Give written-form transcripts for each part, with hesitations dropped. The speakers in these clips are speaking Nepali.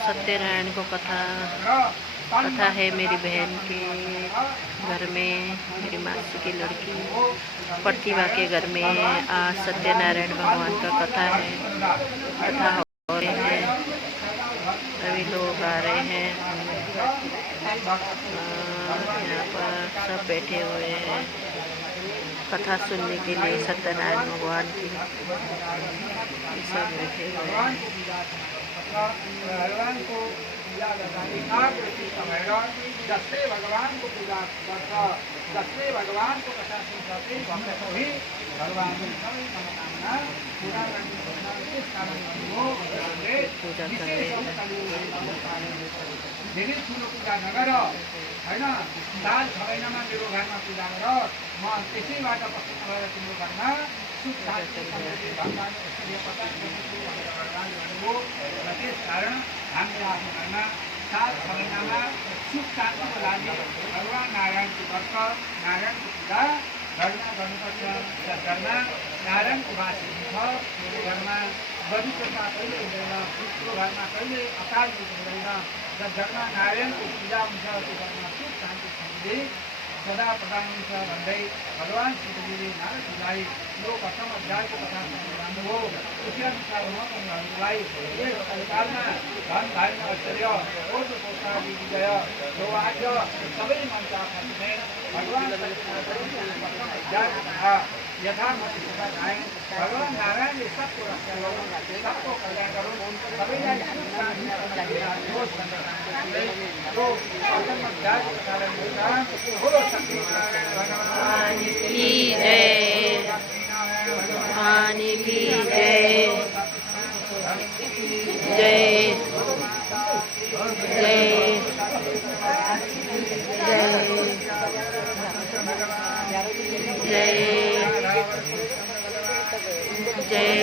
सत्यनारायण को कथा है। मेरी बहन के घर में, मेरी मासी की लड़की प्रतिभा के घर में आज सत्यनारायण भगवान का कथा है। कथा हो रहे हैं, सभी लोग आ रहे हैं। यहाँ पर सब बैठे हुए हैं कथा सुनने के लिए। सत्यनारायण भगवान की सब बैठे हुए हैं। भगवान को पूजा जससे भगवान को पूजा करता, जससे भगवान को कथा सुनते भक्त भी भगवान की सभी मनोकामना पूरा करने के कारण पूजा कर रहे हैं। धेरै ठुलो पूजा नगर हैन, साल 6 महिनामा मेरो घरमा पूजा गर, म त्यसैबाट पछिल्लो भएर तिम्रो घरमा सुख शान्ति समृद्धि भगवान ऐश्वर्य प्रदान गर्नेछु भनेर भगवानले भन्नुभयो। र त्यस कारण हामीले आफ्नो घरमा साल 6 महिनामा सुख शान्तिको लागि भगवान नारायणको व्रत, नारायणको पूजा गर्नुपर्छ। जस घरमा नारायणको वास हुन्छ, त्यो घरमा दरिद्रता कहिले हुँदैन, उसको घरमा कहिले अकाल हुँदैन। जस घरमा नारायणको पूजा हुन्छ, त्यो घरमा सुख शान्ति समृद्धि सदा प्रदान हुन्छ भन्दै भगवान श्रीजीले नारदजीलाई यो प्रथम अध्यायको कथा सुनाउनुभयो। उसी अनुसार उहाँहरूलाई यस कलिकालमा धन धान्य ऐश्वर्य ओज पोषादि विजय सौभाग्य सबै मनका फल्ने भगवान प्रथम अध्यायको कथा यथामति सदा गाएँ। भगवान नारायणले सबको रक्षा गरून्, सबको कल्याण गरून्, सबैलाई सुख शान्ति होस् भनेर यो प्रथम अध्यायको कथालाई बोलो भगवान की जय, भगवान की जय, जय जय जय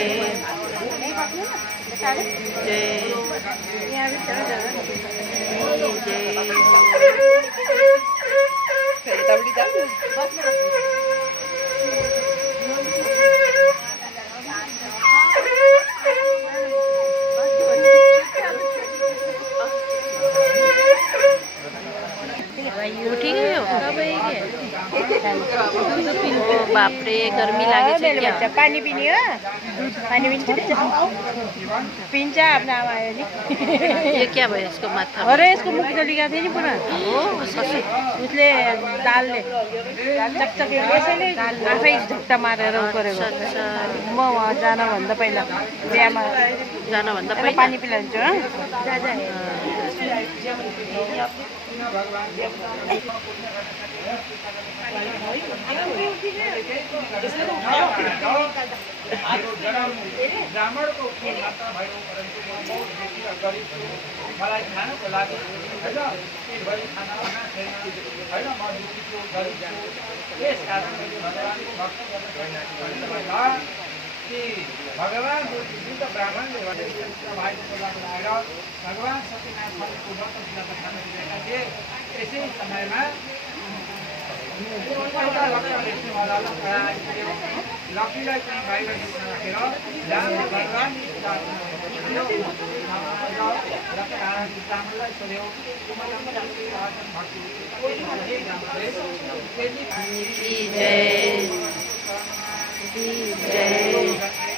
उठी गए हो? बाप रे, गर्मी लागे क्या? पानी पीनी हो? पानी पीन्छ आफ्नो आमा आयो नि। ये क्या भयो इसको माथा? अरे यसको मुख जलिरहेको थियो नि पुरा। उसले दालले चकचक यसैले आफै झुक्टा मारेर गरेको। म वहाँ जानभन्दा पहिला, बिहामा जानभन्दा पहिला पानी पिलाउँछु। ब्राह्मण को माता भयो, परन्तु म बहुत दुखी र गरिब छु। मलाई खानको लागि हैन पेटभरि खाना खाना छैन हैन, म दुखी छु, गरिब छु। यस कारणले भगवानको भक्त गर्न कि भगवान जुन ब्राह्मणले भाइको लागि आएर भगवान सत्यनारायण स्वामीको व्रत पूजा खान दिएका थिए। त्यसै समयमा लक्ष्मीलाई चाहिँ बाहिर राखेर भगवानले ब्राह्मणलाई सोध्यो जय